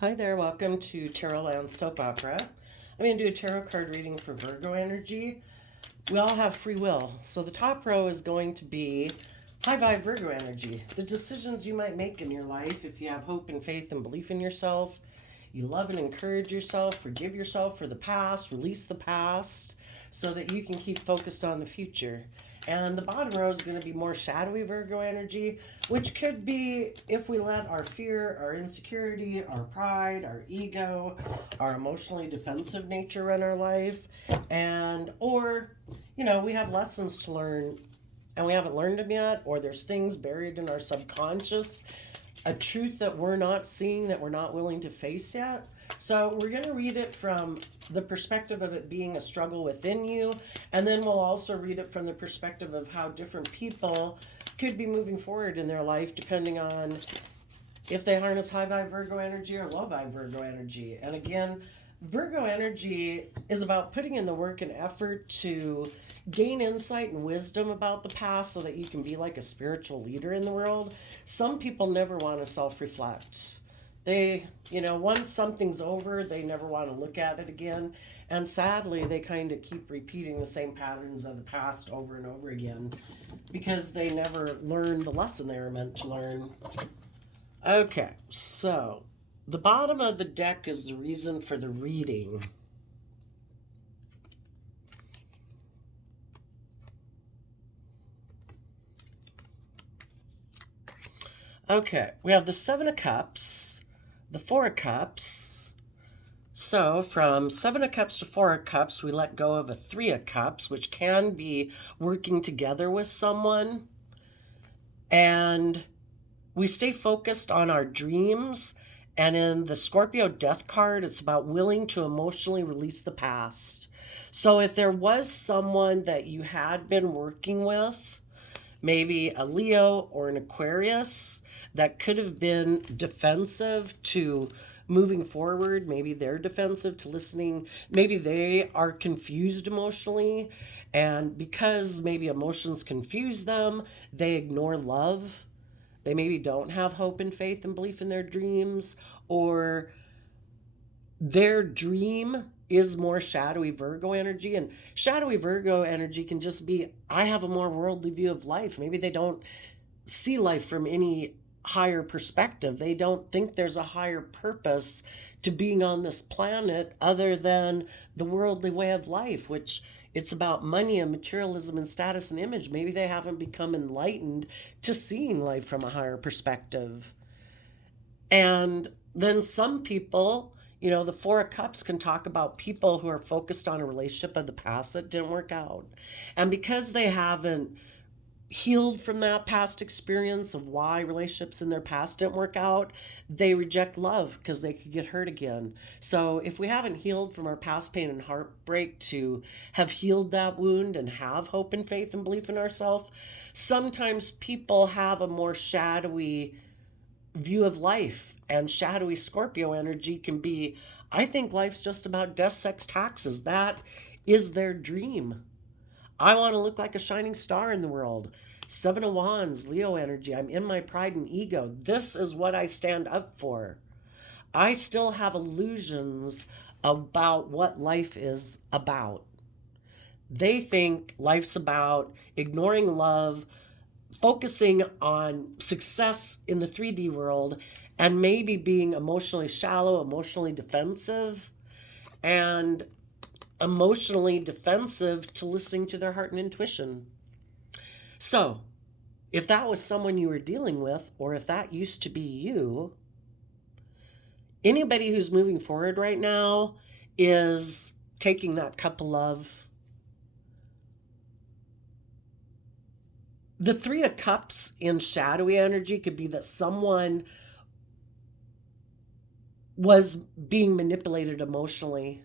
Hi there, welcome to Tarot Land Soap Opera. I'm going to do a tarot card reading for Virgo energy. We all have free will. So the top row is going to be high vibe Virgo energy. The decisions you might make in your life if you have hope and faith and belief in yourself. You love and encourage yourself, forgive yourself for the past, release the past so that you can keep focused on the future. And the bottom row is going to be more shadowy Virgo energy, which could be if we let our fear, our insecurity, our pride, our ego, our emotionally defensive nature run our life. Or we have lessons to learn and we haven't learned them yet, or there's things buried in our subconscious, a truth that we're not seeing, that we're not willing to face yet. So we're going to read it from the perspective of it being a struggle within you, and then we'll also read it from the perspective of how different people could be moving forward in their life depending on if they harness high vibe Virgo energy or low vibe Virgo energy. And again, Virgo energy is about putting in the work and effort to gain insight and wisdom about the past so that you can be like a spiritual leader in the world. Some people never want to self reflect. Once something's over, they never want to look at it again. And sadly, they kind of keep repeating the same patterns of the past over and over again because they never learned the lesson they were meant to learn. Okay, so the bottom of the deck is the reason for the reading. Okay, we have the Seven of Cups, the Four of Cups. So from Seven of Cups to Four of Cups, we let go of a Three of Cups, which can be working together with someone. And we stay focused on our dreams. And in the Scorpio Death card, it's about willing to emotionally release the past. So if there was someone that you had been working with, maybe a Leo or an Aquarius, that could have been defensive to moving forward. Maybe they're defensive to listening. Maybe they are confused emotionally. And because maybe emotions confuse them, they ignore love. They maybe don't have hope and faith and belief in their dreams, or their dream is more shadowy Virgo energy. And shadowy Virgo energy can just be, I have a more worldly view of life. Maybe they don't see life from any higher perspective. They don't think there's a higher purpose to being on this planet other than the worldly way of life, which it's about money and materialism and status and image. Maybe they haven't become enlightened to seeing life from a higher perspective. And then some people, the Four of Cups can talk about people who are focused on a relationship of the past that didn't work out. And because they haven't healed from that past experience of why relationships in their past didn't work out, they reject love because they could get hurt again. So if we haven't healed from our past pain and heartbreak to have healed that wound and have hope and faith and belief in ourselves, sometimes people have a more shadowy view of life. And shadowy Scorpio energy can be, I think life's just about death, sex, taxes. That is their dream. I want to look like a shining star in the world. Seven of Wands, Leo energy. I'm in my pride and ego. This is what I stand up for. I still have illusions about what life is about. They think life's about ignoring love, focusing on success in the 3D world, and maybe being emotionally shallow, emotionally defensive, and emotionally defensive to listening to their heart and intuition. So, if that was someone you were dealing with, or if that used to be you, anybody who's moving forward right now is taking that cup of love. The Three of Cups in shadowy energy could be that someone was being manipulated emotionally.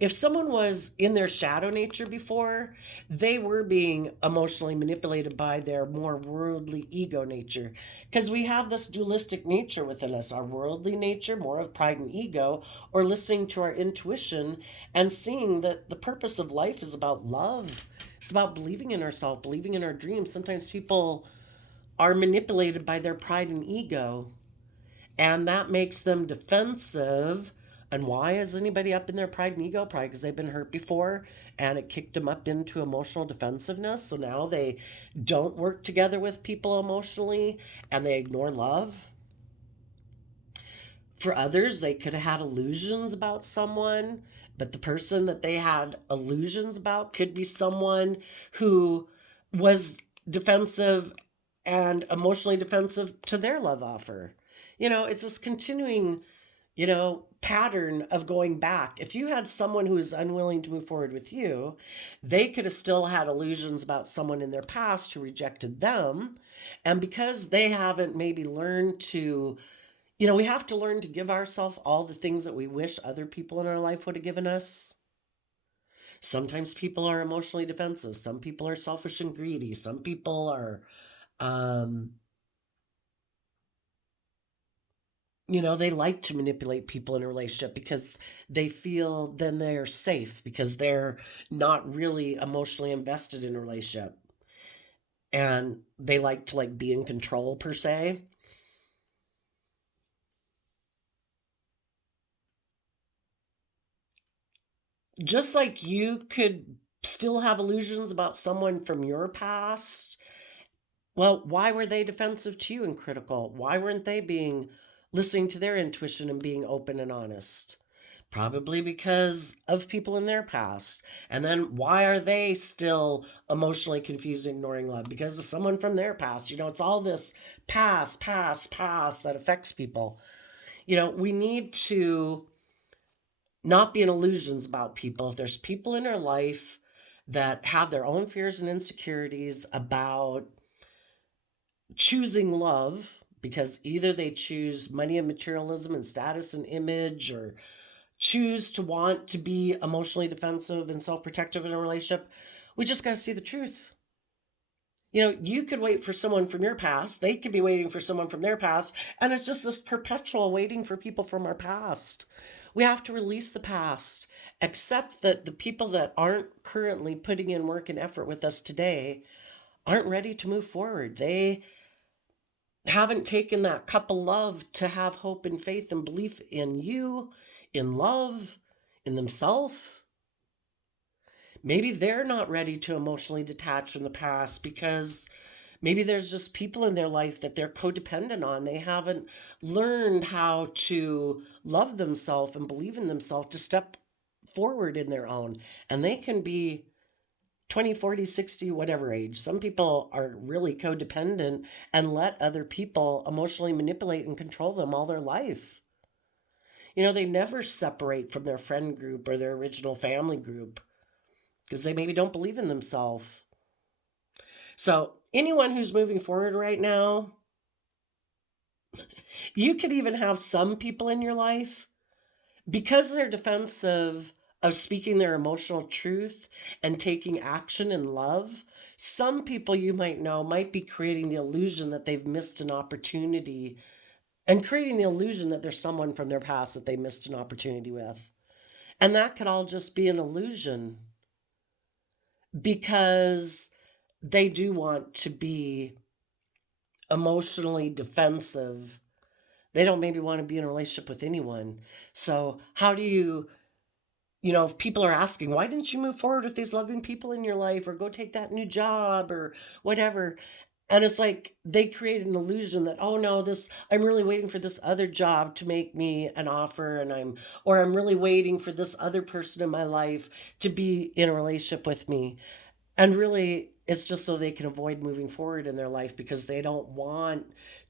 If someone was in their shadow nature before, they were being emotionally manipulated by their more worldly ego nature. Because we have this dualistic nature within us, our worldly nature, more of pride and ego, or listening to our intuition and seeing that the purpose of life is about love. It's about believing in ourselves, believing in our dreams. Sometimes people are manipulated by their pride and ego. And that makes them defensive. And why is anybody up in their pride and ego? Probably because they've been hurt before and it kicked them up into emotional defensiveness. So now they don't work together with people emotionally and they ignore love. For others, they could have had illusions about someone, but the person that they had illusions about could be someone who was defensive and emotionally defensive to their love offer. It's this continuing, pattern of going back. If you had someone who is unwilling to move forward with you, they could have still had illusions about someone in their past who rejected them. And because they haven't maybe learned to, we have to learn to give ourselves all the things that we wish other people in our life would have given us. Sometimes people are emotionally defensive. Some people are selfish and greedy. Some people are, they like to manipulate people in a relationship because they feel then they're safe because they're not really emotionally invested in a relationship. And they like to be in control per se. Just like you could still have illusions about someone from your past. Well, why were they defensive to you and critical? Why weren't they listening to their intuition and being open and honest? Probably because of people in their past. And then why are they still emotionally confused, ignoring love? Because of someone from their past. It's all this past that affects people. We need to not be in illusions about people. If there's people in our life that have their own fears and insecurities about choosing love, because either they choose money and materialism and status and image, or choose to want to be emotionally defensive and self-protective in a relationship, we just got to see the truth. You could wait for someone from your past, they could be waiting for someone from their past, and it's just this perpetual waiting for people from our past. We have to release the past, accept that the people that aren't currently putting in work and effort with us today aren't ready to move forward. They haven't taken that cup of love to have hope and faith and belief in you, in love, in themselves. Maybe they're not ready to emotionally detach from the past because maybe there's just people in their life that they're codependent on. They haven't learned how to love themselves and believe in themselves to step forward in their own. And they can be 20, 40, 60, whatever age. Some people are really codependent and let other people emotionally manipulate and control them all their life. They never separate from their friend group or their original family group because they maybe don't believe in themselves. So, anyone who's moving forward right now, you could even have some people in your life because they're defensive of speaking their emotional truth and taking action in love. Some people you might know might be creating the illusion that they've missed an opportunity and creating the illusion that there's someone from their past that they missed an opportunity with. And that could all just be an illusion because they do want to be emotionally defensive. They don't maybe want to be in a relationship with anyone. So, how do you, if people are asking, why didn't you move forward with these loving people in your life or go take that new job or whatever? And it's like they create an illusion that, oh no, I'm really waiting for this other job to make me an offer, and I'm really waiting for this other person in my life to be in a relationship with me. And really, it's just so they can avoid moving forward in their life because they don't want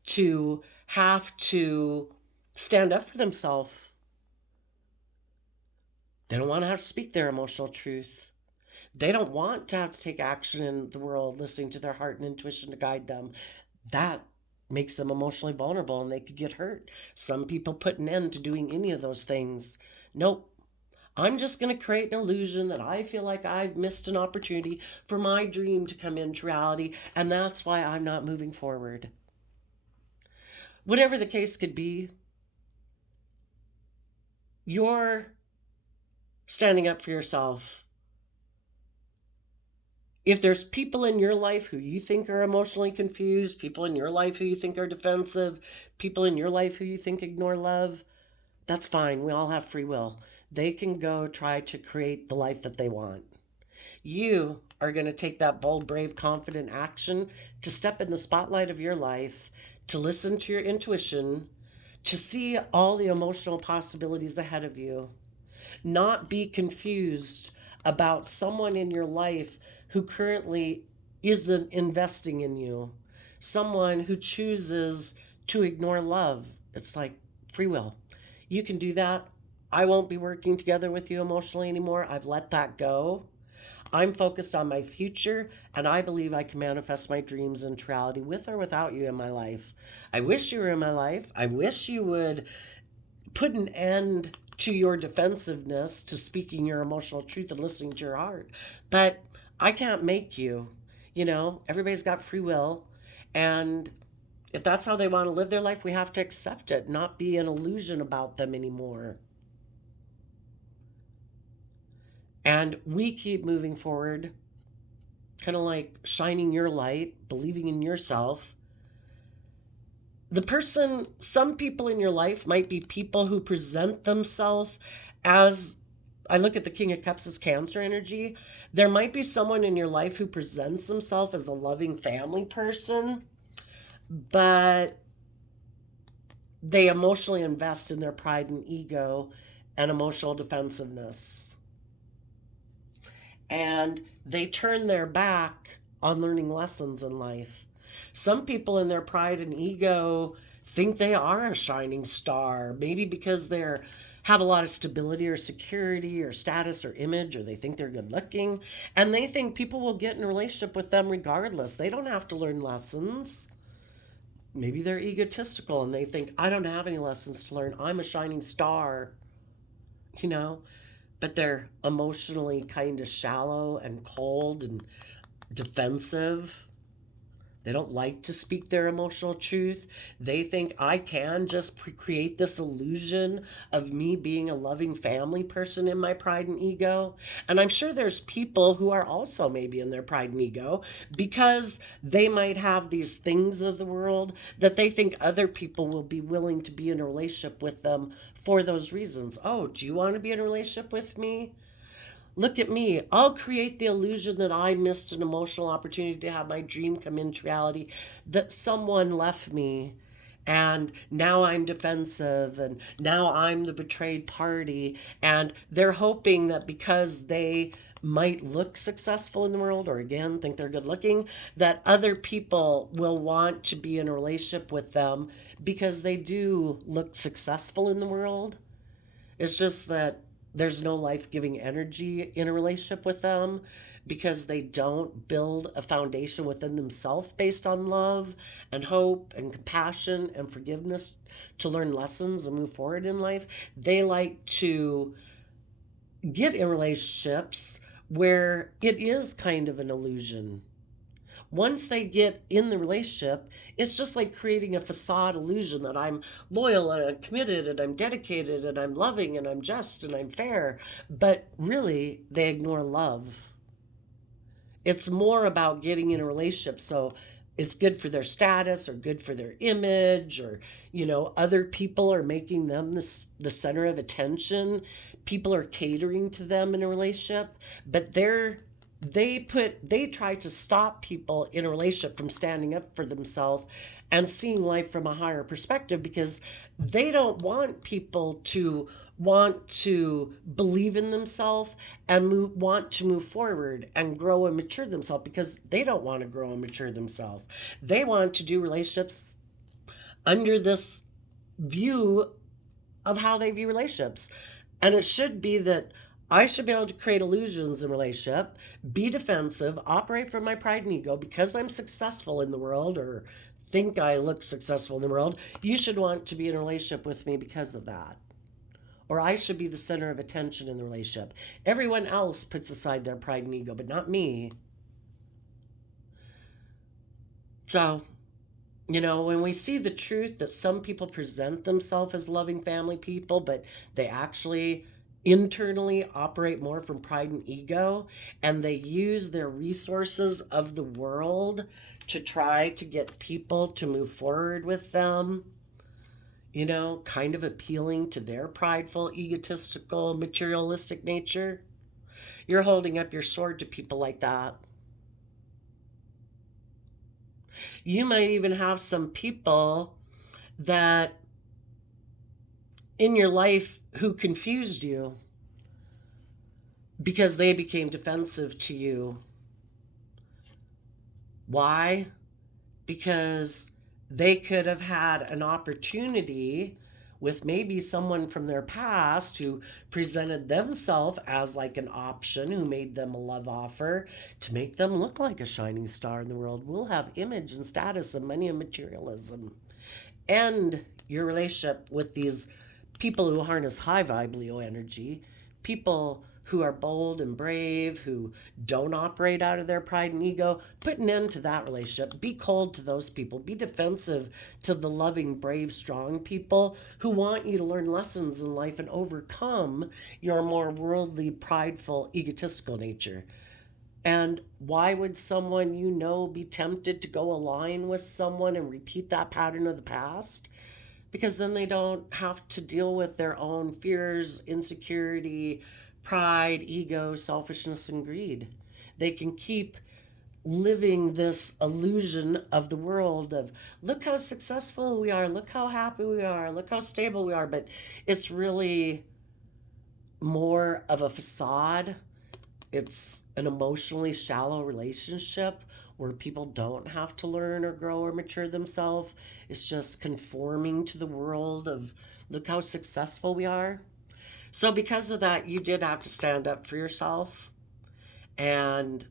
to have to stand up for themselves. They don't want to have to speak their emotional truth. They don't want to have to take action in the world, listening to their heart and intuition to guide them. That makes them emotionally vulnerable and they could get hurt. Some people put an end to doing any of those things. Nope. I'm just going to create an illusion that I feel like I've missed an opportunity for my dream to come into reality, and that's why I'm not moving forward. Whatever the case could be, you're standing up for yourself If there's people in your life who you think are emotionally confused, people in your life who you think are defensive, people in your life who you think ignore love, that's fine. We all have free will. They can go try to create the life that they want. You are going to take that bold, brave, confident action to step in the spotlight of your life, to listen to your intuition, to see all the emotional possibilities ahead of you, not be confused about someone in your life who currently isn't investing in you, someone who chooses to ignore love. It's like free will. You can do that. I won't be working together with you emotionally anymore. I've let that go. I'm focused on my future, and I believe I can manifest my dreams into reality with or without you in my life. I wish you were in my life. I wish you would put an end to your defensiveness, to speaking your emotional truth and listening to your heart. But I can't make you. Everybody's got free will. And if that's how they want to live their life, we have to accept it, not be an illusion about them anymore. And we keep moving forward, kind of like shining your light, believing in yourself. Some people in your life might be people who present themselves as, I look at the King of Cups as Cancer energy. There might be someone in your life who presents themselves as a loving family person, but they emotionally invest in their pride and ego and emotional defensiveness. And they turn their back on learning lessons in life. Some people in their pride and ego think they are a shining star, maybe because they're have a lot of stability or security or status or image, or they think they're good looking, and they think people will get in a relationship with them regardless. They don't have to learn lessons. Maybe they're egotistical and they think, I don't have any lessons to learn. I'm a shining star, you know? But they're emotionally kind of shallow and cold and defensive. They don't like to speak their emotional truth. They think I can just create this illusion of me being a loving family person in my pride and ego. And I'm sure there's people who are also maybe in their pride and ego because they might have these things of the world that they think other people will be willing to be in a relationship with them for those reasons. Oh, do you want to be in a relationship with me? Look at me. I'll create the illusion that I missed an emotional opportunity to have my dream come into reality, that someone left me, and now I'm defensive, and now I'm the betrayed party. And they're hoping that because they might look successful in the world, or again, think they're good looking, that other people will want to be in a relationship with them because they do look successful in the world. It's just that there's no life giving energy in a relationship with them because they don't build a foundation within themselves based on love and hope and compassion and forgiveness to learn lessons and move forward in life. They like to get in relationships where it is kind of an illusion. Once they get in the relationship, it's just like creating a facade illusion that I'm loyal and I'm committed and I'm dedicated and I'm loving and I'm just and I'm fair. But really, they ignore love. It's more about getting in a relationship so it's good for their status or good for their image, or other people are making them the center of attention. People are catering to them in a relationship, but they try to stop people in a relationship from standing up for themselves and seeing life from a higher perspective, because they don't want people to want to believe in themselves and want to move forward and grow and mature themselves, because they don't want to grow and mature themselves. They want to do relationships under this view of how they view relationships. And it should be that I should be able to create illusions in a relationship, be defensive, operate from my pride and ego because I'm successful in the world, or think I look successful in the world. You should want to be in a relationship with me because of that. Or I should be the center of attention in the relationship. Everyone else puts aside their pride and ego, but not me. So, when we see the truth that some people present themselves as loving family people, but they actually internally operate more from pride and ego, and they use their resources of the world to try to get people to move forward with them, kind of appealing to their prideful, egotistical, materialistic nature. You're holding up your sword to people like that. You might even have some people that in your life who confused you because they became defensive to you. Why? Because they could have had an opportunity with maybe someone from their past who presented themselves as like an option, who made them a love offer to make them look like a shining star in the world. We'll have image and status and money and materialism. End your relationship with these people who harness high vibe Leo energy, people who are bold and brave, who don't operate out of their pride and ego. Put an end to that relationship. Be cold to those people. Be defensive to the loving, brave, strong people who want you to learn lessons in life and overcome your more worldly, prideful, egotistical nature. And why would someone be tempted to go align with someone and repeat that pattern of the past? Because then they don't have to deal with their own fears, insecurity, pride, ego, selfishness, and greed. They can keep living this illusion of the world of, look how successful we are, look how happy we are, look how stable we are. But it's really more of a facade. It's an emotionally shallow relationship where people don't have to learn or grow or mature themselves. It's just conforming to the world of, look how successful we are. So because of that, you did have to stand up for yourself and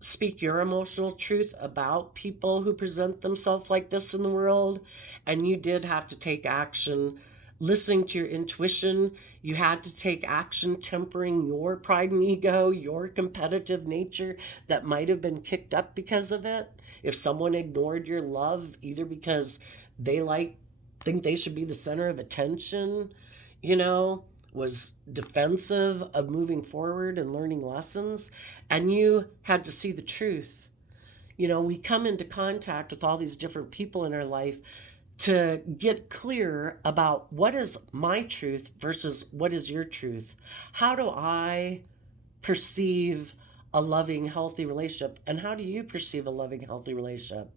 speak your emotional truth about people who present themselves like this in the world. And you did have to take action listening to your intuition. You had to take action tempering your pride and ego, your competitive nature that might have been kicked up because of it. If someone ignored your love, either because they think they should be the center of attention, was defensive of moving forward and learning lessons, and you had to see the truth. We come into contact with all these different people in our life to get clear about what is my truth versus what is your truth. How do I perceive a loving, healthy relationship? And how do you perceive a loving, healthy relationship?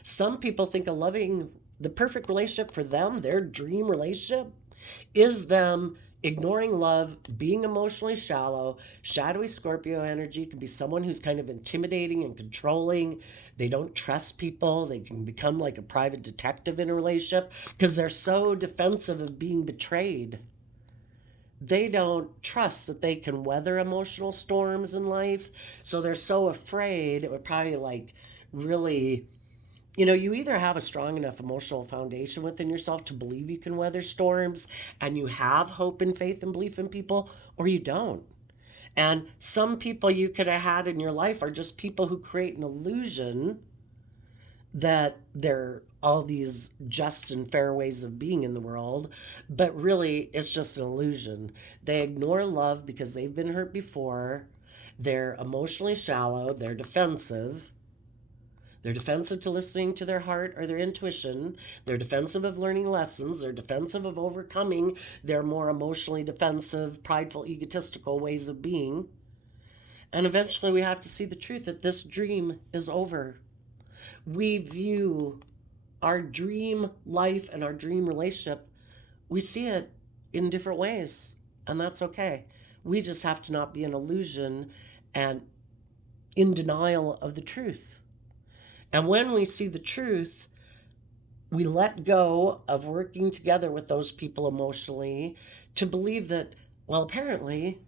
Some people think the perfect relationship for them, their dream relationship, is them ignoring love, being emotionally shallow. Shadowy Scorpio energy can be someone who's kind of intimidating and controlling. They don't trust people. They can become like a private detective in a relationship because they're so defensive of being betrayed. They don't trust that they can weather emotional storms in life. So they're so afraid it would probably really, you either have a strong enough emotional foundation within yourself to believe you can weather storms and you have hope and faith and belief in people, or you don't. And some people you could have had in your life are just people who create an illusion that they're all these just and fair ways of being in the world, but really it's just an illusion. They ignore love because they've been hurt before. They're emotionally shallow. They're defensive. They're defensive to listening to their heart or their intuition. They're defensive of learning lessons. They're defensive of overcoming their more emotionally defensive, prideful, egotistical ways of being. And eventually we have to see the truth that this dream is over. We view our dream life and our dream relationship, we see it in different ways, and that's okay. We just have to not be an illusion and in denial of the truth. And when we see the truth, we let go of working together with those people emotionally to believe that, well, apparently,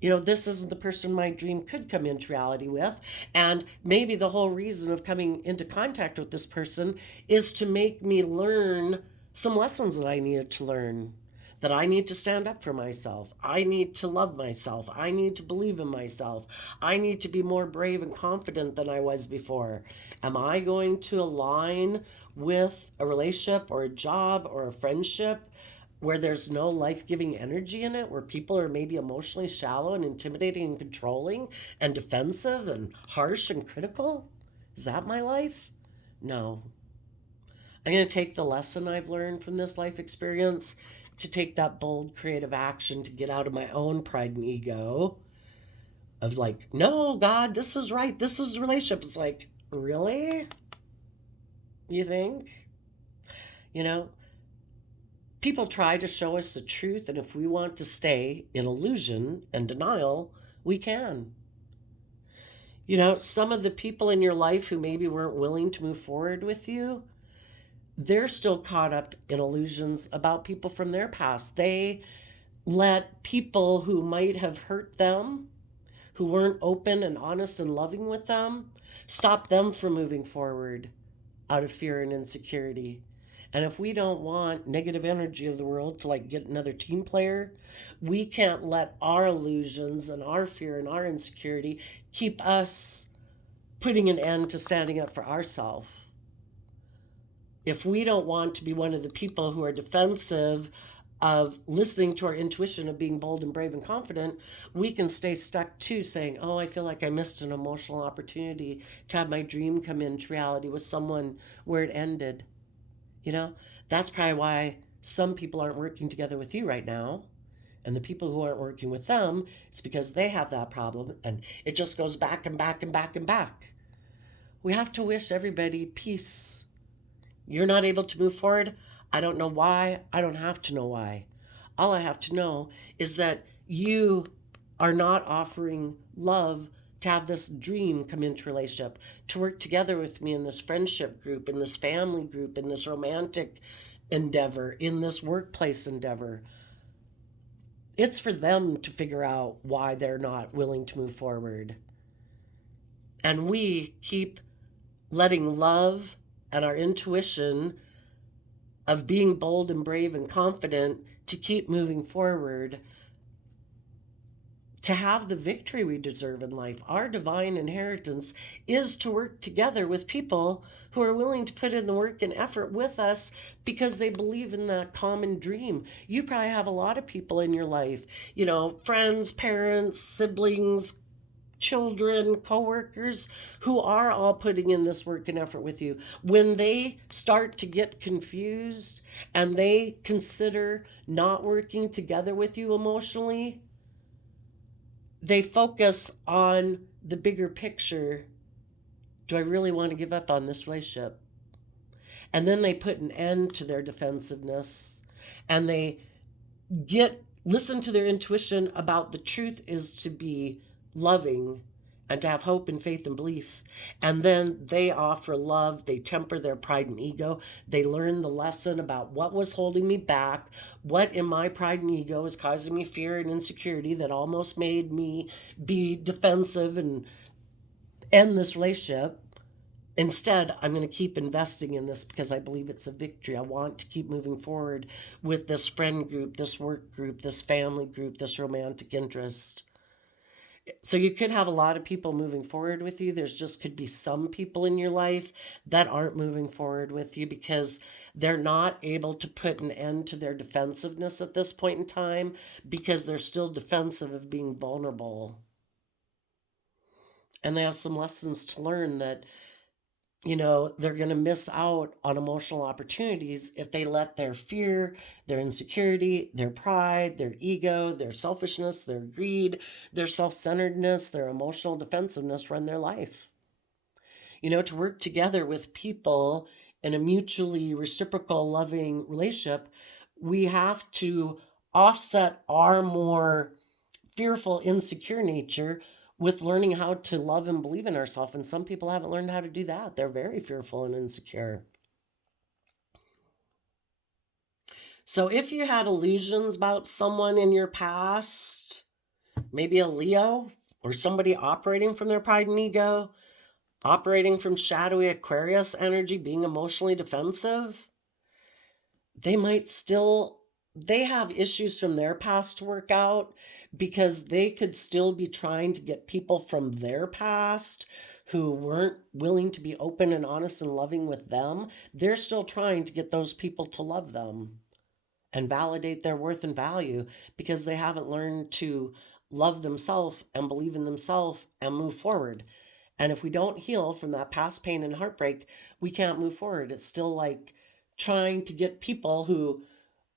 this isn't the person my dream could come into reality with. And maybe the whole reason of coming into contact with this person is to make me learn some lessons that I needed to learn. that I need to stand up for myself. I need to love myself. I need to believe in myself. I need to be more brave and confident than I was before. Am I going to align with a relationship or a job or a friendship where there's no life-giving energy in it, where people are maybe emotionally shallow and intimidating and controlling and defensive and harsh and critical? Is that my life? No. I'm going to take the lesson I've learned from this life experience to take that bold creative action to get out of my own pride and ego of like, no, God, this is right. This is a relationship. It's like, really? You think? You know, people try to show us the truth, and if we want to stay in illusion and denial, we can. You know, some of the people in your life who maybe weren't willing to move forward with you, they're still caught up in illusions about people from their past. They let people who might have hurt them, who weren't open and honest and loving with them, stop them from moving forward out of fear and insecurity. And if we don't want negative energy of the world to like get another team player, we can't let our illusions and our fear and our insecurity keep us putting an end to standing up for ourselves. If we don't want to be one of the people who are defensive of listening to our intuition of being bold and brave and confident, we can stay stuck too saying, oh, I feel like I missed an emotional opportunity to have my dream come into reality with someone where it ended. You know, that's probably why some people aren't working together with you right now. And the people who aren't working with them, it's because they have that problem and it just goes back and back and back and back. We have to wish everybody peace. You're not able to move forward. I don't know why. I don't have to know why. All I have to know is that you are not offering love to have this dream come into relationship, to work together with me in this friendship group, in this family group, in this romantic endeavor, in this workplace endeavor. It's for them to figure out why they're not willing to move forward. And we keep letting love and our intuition of being bold and brave and confident to keep moving forward, to have the victory we deserve in life. Our divine inheritance is to work together with people who are willing to put in the work and effort with us because they believe in that common dream. You probably have a lot of people in your life, you know, friends, parents, siblings, children, coworkers who are all putting in this work and effort with you. When they start to get confused and they consider not working together with you emotionally, they focus on the bigger picture. Do I really want to give up on this relationship? And then they put an end to their defensiveness and they listen to their intuition about the truth is to be loving and to have hope and faith and belief. And then they offer love. They temper their pride and ego. They learn the lesson about what was holding me back, what in my pride and ego is causing me fear and insecurity that almost made me be defensive and end this relationship. Instead, I'm going to keep investing in this because I believe it's a victory. I want to keep moving forward with this friend group, this work group, this family group, this romantic interest. So you could have a lot of people moving forward with you. There's just could be some people in your life that aren't moving forward with you because they're not able to put an end to their defensiveness at this point in time because they're still defensive of being vulnerable. And they have some lessons to learn that, you know, they're going to miss out on emotional opportunities if they let their fear, their insecurity, their pride, their ego, their selfishness, their greed, their self-centeredness, their emotional defensiveness run their life. You know, to work together with people in a mutually reciprocal, loving relationship, we have to offset our more fearful, insecure nature with learning how to love and believe in ourselves. And some people haven't learned how to do that. They're very fearful and insecure. So if you had illusions about someone in your past, maybe a Leo or somebody operating from their pride and ego, operating from shadowy Aquarius energy, being emotionally defensive, they might still they have issues from their past to work out, because they could still be trying to get people from their past who weren't willing to be open and honest and loving with them. They're still trying to get those people to love them and validate their worth and value, because they haven't learned to love themselves and believe in themselves and move forward. And if we don't heal from that past pain and heartbreak, we can't move forward. It's still like trying to get people who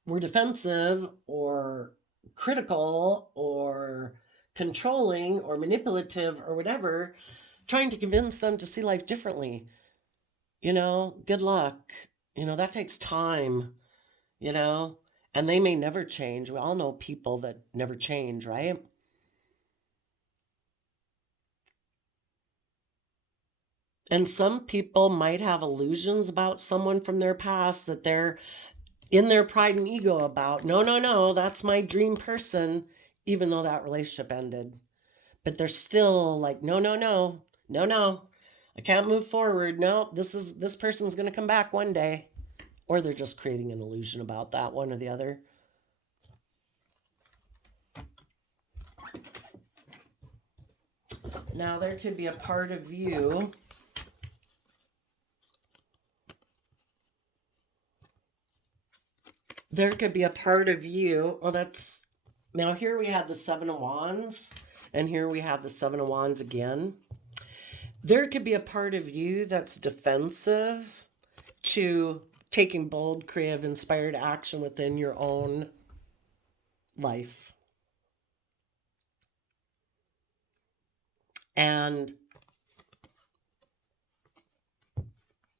were defensive or critical or controlling or manipulative or whatever, trying to convince them to see life differently. Good luck. That takes time, you know, and they may never change. We all know people that never change, right? And some people might have illusions about someone from their past that they're in their pride and ego about. No, no, no, that's my dream person, even though that relationship ended. But they're still like, no, no, no, no, no, I can't move forward. No, this person's going to come back one day. Or they're just creating an illusion about that, one or the other. Now, there could be a part of you. There could be a part of you. Well, that's. Now, here we have the Seven of Wands, and here we have the Seven of Wands again. There could be a part of you that's defensive to taking bold, creative, inspired action within your own life. And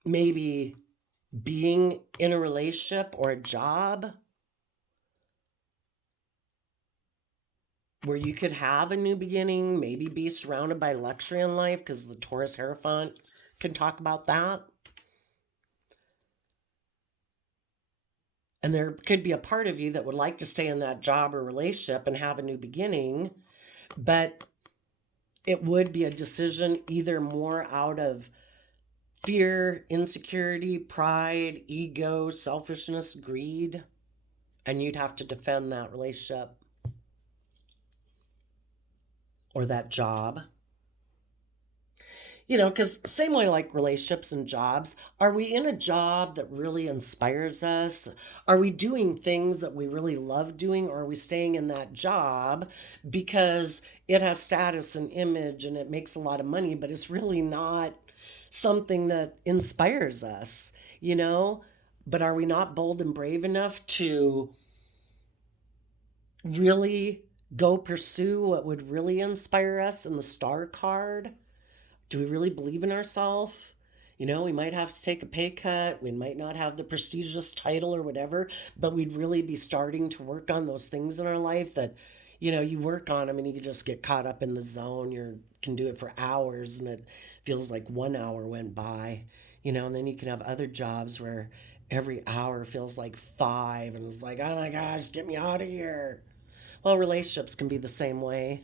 maybe being in a relationship or a job where you could have a new beginning, maybe be surrounded by luxury in life, because the Taurus Hierophant can talk about that. And there could be a part of you that would like to stay in that job or relationship and have a new beginning, but it would be a decision either more out of fear, insecurity, pride, ego, selfishness, greed, and you'd have to defend that relationship or that job. Because same way like relationships and jobs, are we in a job that really inspires us? Are we doing things that we really love doing, or are we staying in that job because it has status and image and it makes a lot of money, but it's really not something that inspires us, you know? But are we not bold and brave enough to really go pursue what would really inspire us in the star card? Do we really believe in ourselves? We might have to take a pay cut. We might not have the prestigious title or whatever, but we'd really be starting to work on those things in our life that, you work on them and you just get caught up in the zone. You can do it for hours and it feels like 1 hour went by, and then you can have other jobs where every hour feels like five and it's like, oh my gosh, get me out of here. Well, relationships can be the same way.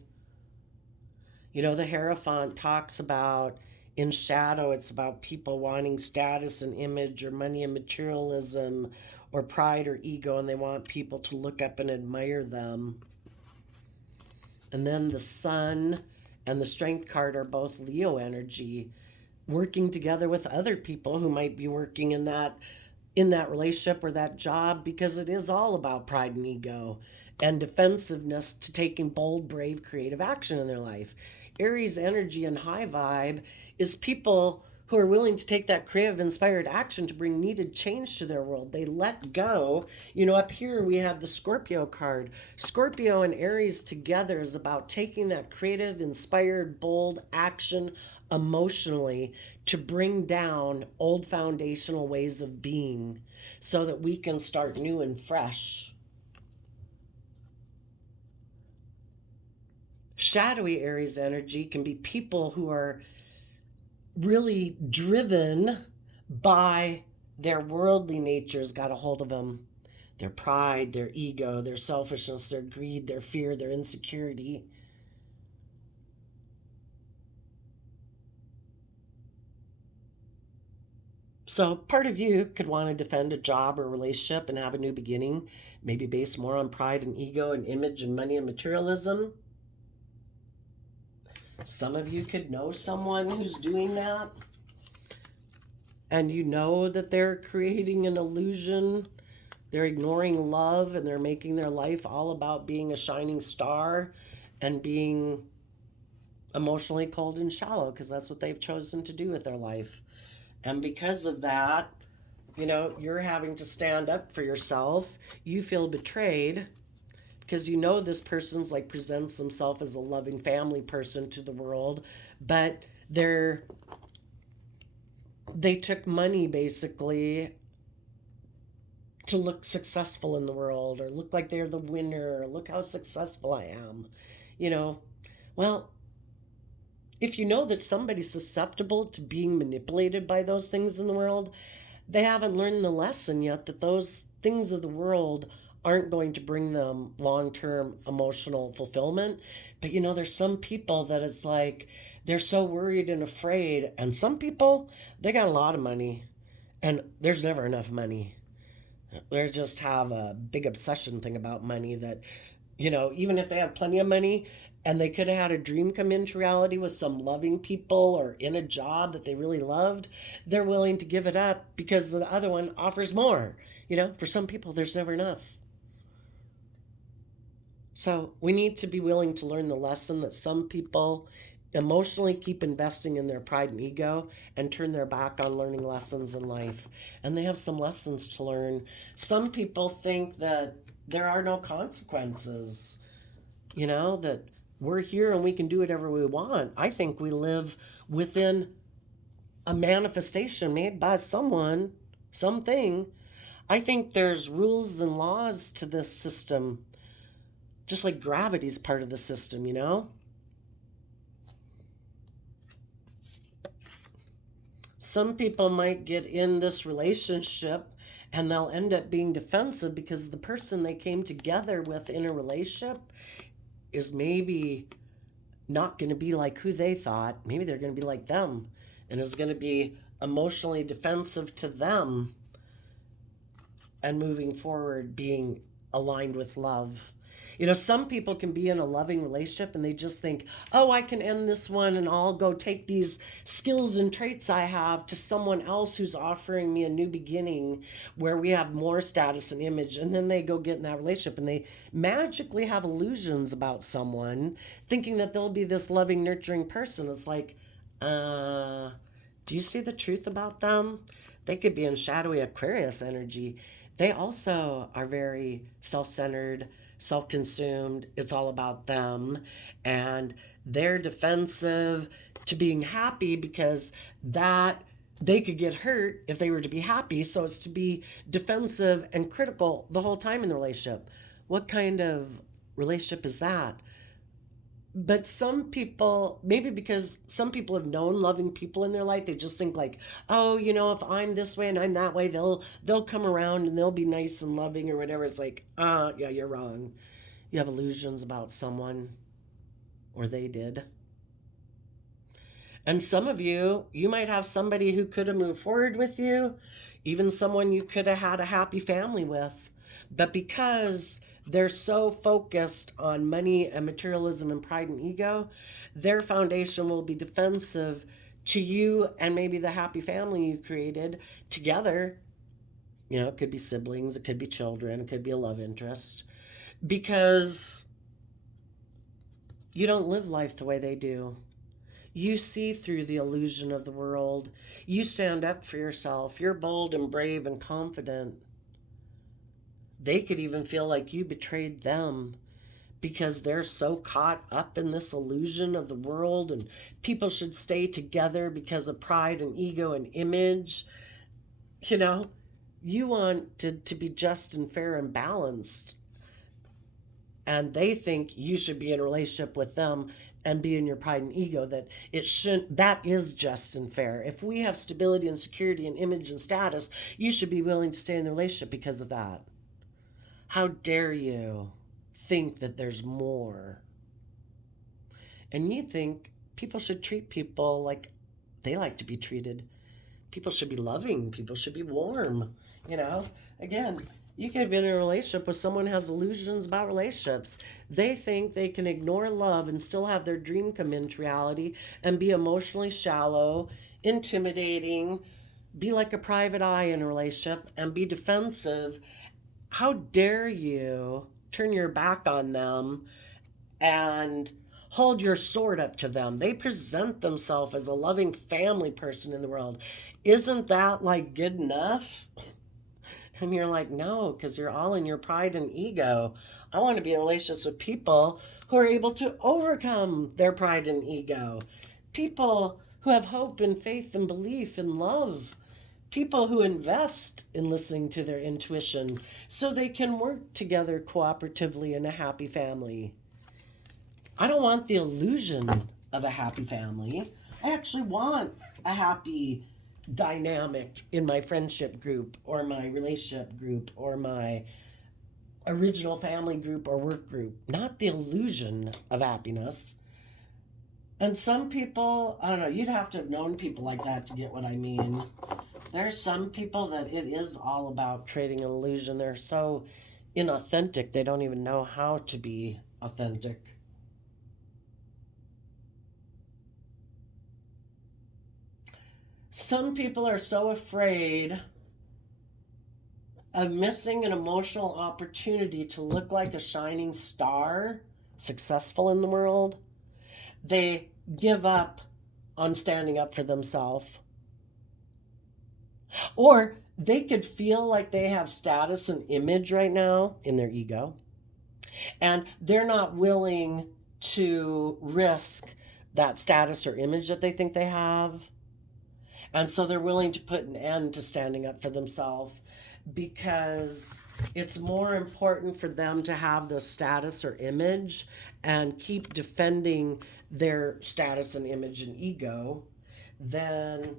The Hierophant talks about in shadow, it's about people wanting status and image or money and materialism or pride or ego, and they want people to look up and admire them. And then the Sun and the Strength card are both Leo energy, working together with other people who might be working in that relationship or that job, because it is all about pride and ego and defensiveness to taking bold, brave, creative action in their life. Aries energy and high vibe is people who are willing to take that creative, inspired action to bring needed change to their world. They let go. Up here we have the Scorpio card. Scorpio and Aries together is about taking that creative, inspired, bold action emotionally to bring down old foundational ways of being so that we can start new and fresh. Shadowy Aries energy can be people who are really driven by their worldly nature's got a hold of them. Their pride, their ego, their selfishness, their greed, their fear, their insecurity. So part of you could want to defend a job or relationship and have a new beginning, maybe based more on pride and ego and image and money and materialism. Some of you could know someone who's doing that, and you know that they're creating an illusion. They're ignoring love, and they're making their life all about being a shining star and being emotionally cold and shallow because that's what they've chosen to do with their life. And because of that, you're having to stand up for yourself. You feel betrayed because this person's like presents themselves as a loving family person to the world, but they took money basically to look successful in the world or look like they're the winner, or look how successful I am. You know, well, if you know that somebody's susceptible to being manipulated by those things in the world, they haven't learned the lesson yet that those things of the world aren't going to bring them long-term emotional fulfillment. But there's some people that it's like they're so worried and afraid, and some people, they got a lot of money and there's never enough money. They just have a big obsession thing about money that, even if they have plenty of money and they could have had a dream come into reality with some loving people or in a job that they really loved, they're willing to give it up because the other one offers more. For some people, there's never enough. So we need to be willing to learn the lesson that some people emotionally keep investing in their pride and ego and turn their back on learning lessons in life. And they have some lessons to learn. Some people think that there are no consequences, that we're here and we can do whatever we want. I think we live within a manifestation made by someone, something. I think there's rules and laws to this system, just like gravity's part of the system. Some people might get in this relationship and they'll end up being defensive because the person they came together with in a relationship is maybe not going to be like who they thought. Maybe they're going to be like them and is going to be emotionally defensive to them and moving forward being aligned with love. Some people can be in a loving relationship and they just think, oh, I can end this one and I'll go take these skills and traits I have to someone else who's offering me a new beginning where we have more status and image. And then they go get in that relationship and they magically have illusions about someone thinking that they'll be this loving, nurturing person. It's like, do you see the truth about them? They could be in shadowy Aquarius energy. They also are very self-centered, self-consumed. It's all about them. And they're defensive to being happy because that they could get hurt if they were to be happy. So it's to be defensive and critical the whole time in the relationship. What kind of relationship is that? But some people, maybe because some people have known loving people in their life, they just think like, oh, if I'm this way and I'm that way, they'll come around and they'll be nice and loving or whatever. It's like, yeah, you're wrong. You have illusions about someone, or they did. And some of you might have somebody who could have moved forward with you, even someone you could have had a happy family with. But because they're so focused on money and materialism and pride and ego, their foundation will be defensive to you and maybe the happy family you created together. It could be siblings, it could be children, it could be a love interest, because you don't live life the way they do. You see through the illusion of the world. You stand up for yourself. You're bold and brave and confident. They could even feel like you betrayed them because they're so caught up in this illusion of the world and people should stay together because of pride and ego and image. You want to be just and fair and balanced. And they think you should be in a relationship with them and be in your pride and ego, that it shouldn't, that is just and fair. If we have stability and security and image and status, you should be willing to stay in the relationship because of that. How dare you think that there's more? And you think people should treat people like they like to be treated People should be loving. People should be warm. You know, again, you could be in a relationship with someone who has illusions about relationships. They think they can ignore love and still have their dream come into reality and be emotionally shallow, intimidating, be like a private eye in a relationship, and be defensive. How dare you turn your back on them and hold your sword up to them? They present themselves as a loving family person in the world. Isn't that like good enough? And you're like, no, because you're all in your pride and ego. I want to be in relationships with people who are able to overcome their pride and ego. People who have hope and faith and belief and love. People who invest in listening to their intuition so they can work together cooperatively in a happy family. I don't want the illusion of a happy family. I actually want a happy dynamic in my friendship group or my relationship group or my original family group or work group, not the illusion of happiness. And some people, I don't know, you'd have to have known people like that to get what I mean. There's some people that it is all about creating an illusion. They're so inauthentic, they don't even know how to be authentic. Some people are so afraid of missing an emotional opportunity to look like a shining star, successful in the world, they give up on standing up for themselves. Or they could feel like they have status and image right now in their ego, and they're not willing to risk that status or image that they think they have. And so they're willing to put an end to standing up for themselves because it's more important for them to have the status or image and keep defending their status and image and ego than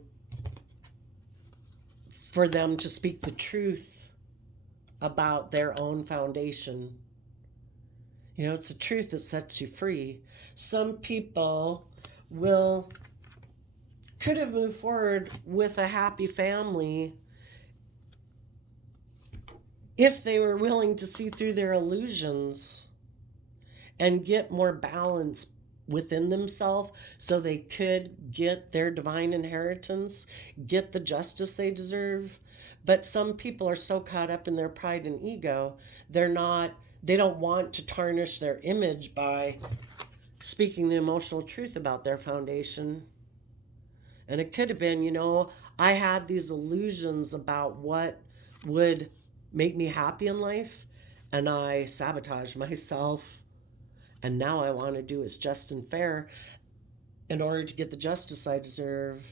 for them to speak the truth about their own foundation. You know, it's the truth that sets you free. Some people could have moved forward with a happy family if they were willing to see through their illusions and get more balance within themselves so they could get their divine inheritance, get the justice they deserve. But some people are so caught up in their pride and ego, they don't want to tarnish their image by speaking the emotional truth about their foundation. And it could have been, I had these illusions about what would make me happy in life, and I sabotaged myself. And now I want to do what's just and fair in order to get the justice I deserve.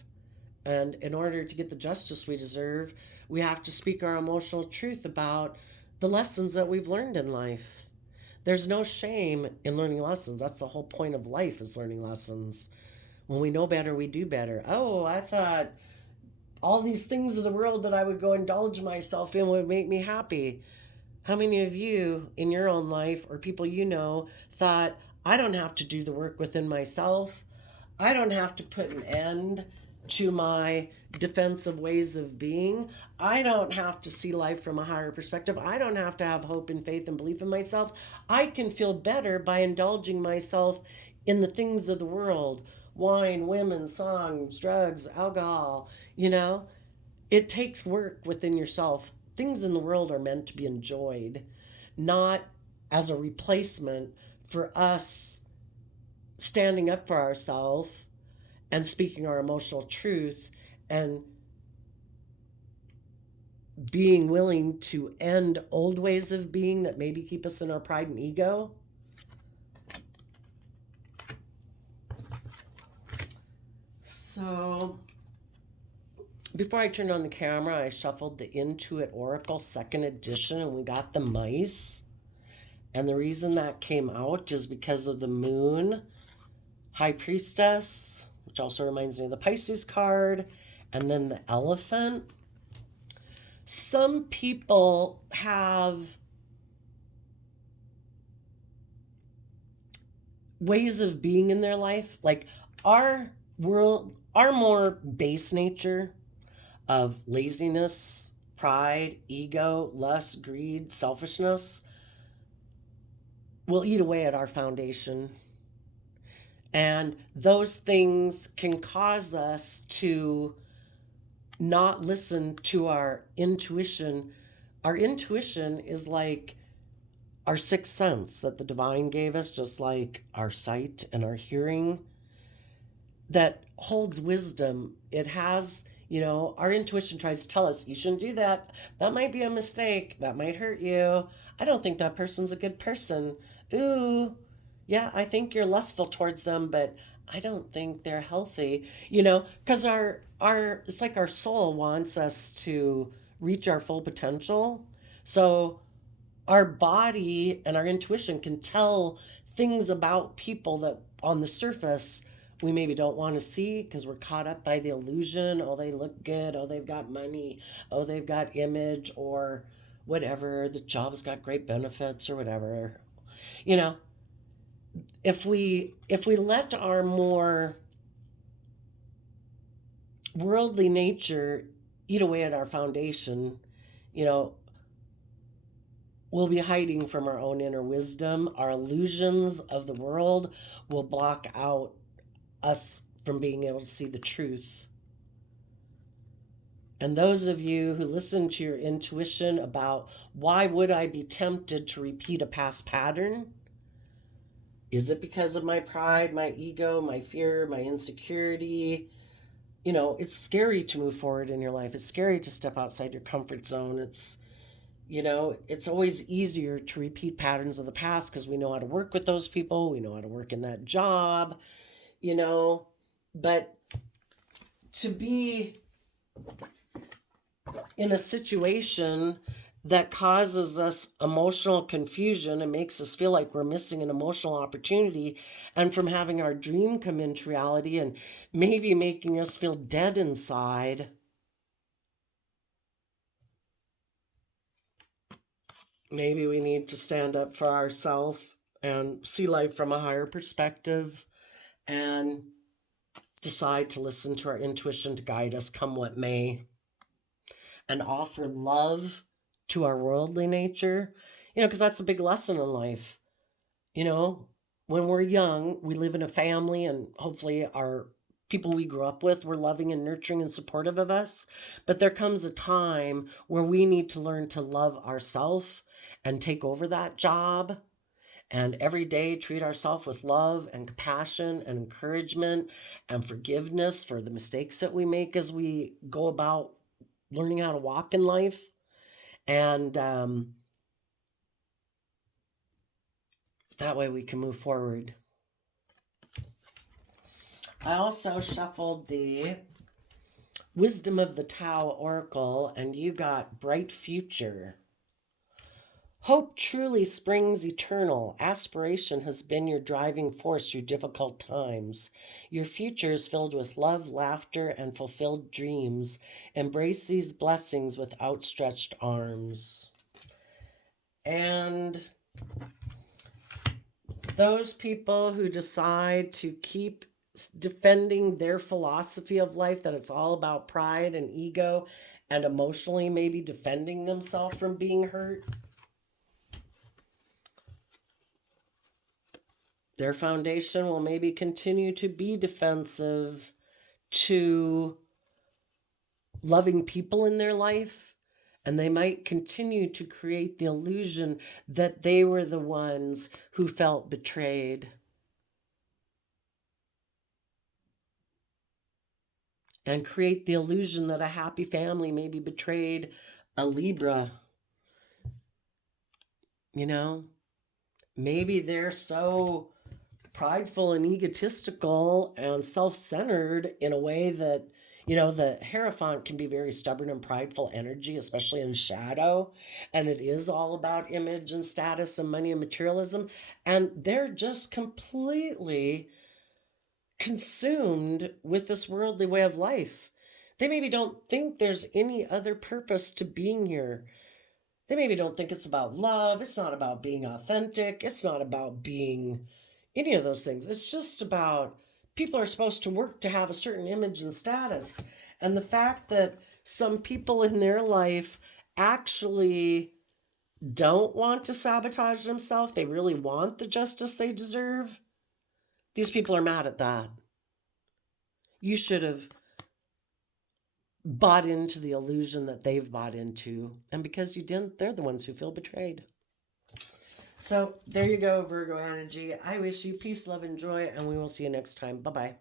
And in order to get the justice we deserve, we have to speak our emotional truth about the lessons that we've learned in life. There's no shame in learning lessons. That's the whole point of life, is learning lessons. When we know better, we do better. Oh, I thought all these things of the world that I would go indulge myself in would make me happy. How many of you in your own life or people you know thought, I don't have to do the work within myself. I don't have to put an end to my defensive ways of being. I don't have to see life from a higher perspective. I don't have to have hope and faith and belief in myself. I can feel better by indulging myself in the things of the world. Wine, women, songs, drugs, alcohol, It takes work within yourself. Things in the world are meant to be enjoyed, not as a replacement for us standing up for ourselves and speaking our emotional truth and being willing to end old ways of being that maybe keep us in our pride and ego. So before I turned on the camera, I shuffled the Intuit Oracle 2nd edition, and we got the mice. And the reason that came out is because of the moon, High Priestess, which also reminds me of the Pisces card, and then the elephant. Some people have ways of being in their life, like our more base nature, of laziness, pride, ego, lust, greed, selfishness will eat away at our foundation. And those things can cause us to not listen to our intuition. Our intuition is like our sixth sense that the divine gave us, just like our sight and our hearing, that holds wisdom. It has, our intuition tries to tell us, you shouldn't do that. That might be a mistake. That might hurt you. I don't think that person's a good person. Ooh, yeah, I think you're lustful towards them, but I don't think they're healthy, because it's like our soul wants us to reach our full potential. So our body and our intuition can tell things about people that on the surface we maybe don't want to see because we're caught up by the illusion. Oh, they look good. Oh, they've got money. Oh, they've got image or whatever. The job's got great benefits or whatever. You know, if we let our more worldly nature eat away at our foundation, you know, we'll be hiding from our own inner wisdom. Our illusions of the world will block out us from being able to see the truth. And those of you who listen to your intuition about why would I be tempted to repeat a past pattern? Is it because of my pride, my ego, my fear, my insecurity? It's scary to move forward in your life. It's scary to step outside your comfort zone. It's always easier to repeat patterns of the past because we know how to work with those people. We know how to work in that job, but to be in a situation that causes us emotional confusion and makes us feel like we're missing an emotional opportunity, and from having our dream come into reality and maybe making us feel dead inside, maybe we need to stand up for ourselves and see life from a higher perspective and decide to listen to our intuition to guide us come what may, and offer love to our worldly nature, because that's a big lesson in life. When we're young, we live in a family, and hopefully our people we grew up with were loving and nurturing and supportive of us. But there comes a time where we need to learn to love ourselves and take over that job, and every day treat ourselves with love and compassion and encouragement and forgiveness for the mistakes that we make as we go about learning how to walk in life. And that way we can move forward. I also shuffled the Wisdom of the Tao Oracle, and you got Bright Future. Hope truly springs eternal. Aspiration has been your driving force through difficult times. Your future is filled with love, laughter, and fulfilled dreams. Embrace these blessings with outstretched arms. And those people who decide to keep defending their philosophy of life, that it's all about pride and ego, and emotionally maybe defending themselves from being hurt, their foundation will maybe continue to be defensive to loving people in their life, and they might continue to create the illusion that they were the ones who felt betrayed. And create the illusion that a happy family maybe betrayed a Libra. Maybe they're so prideful and egotistical and self-centered in a way that, the Hierophant can be very stubborn and prideful energy, especially in shadow. And it is all about image and status and money and materialism. And they're just completely consumed with this worldly way of life. They maybe don't think there's any other purpose to being here. They maybe don't think it's about love. It's not about being authentic. It's not about being any of those things. It's just about people are supposed to work to have a certain image and status. And the fact that some people in their life actually don't want to sabotage themselves. They really want the justice they deserve. These people are mad at that. You should have bought into the illusion that they've bought into. And because you didn't, they're the ones who feel betrayed. So there you go, Virgo energy. I wish you peace, love, and joy, and we will see you next time. Bye-bye.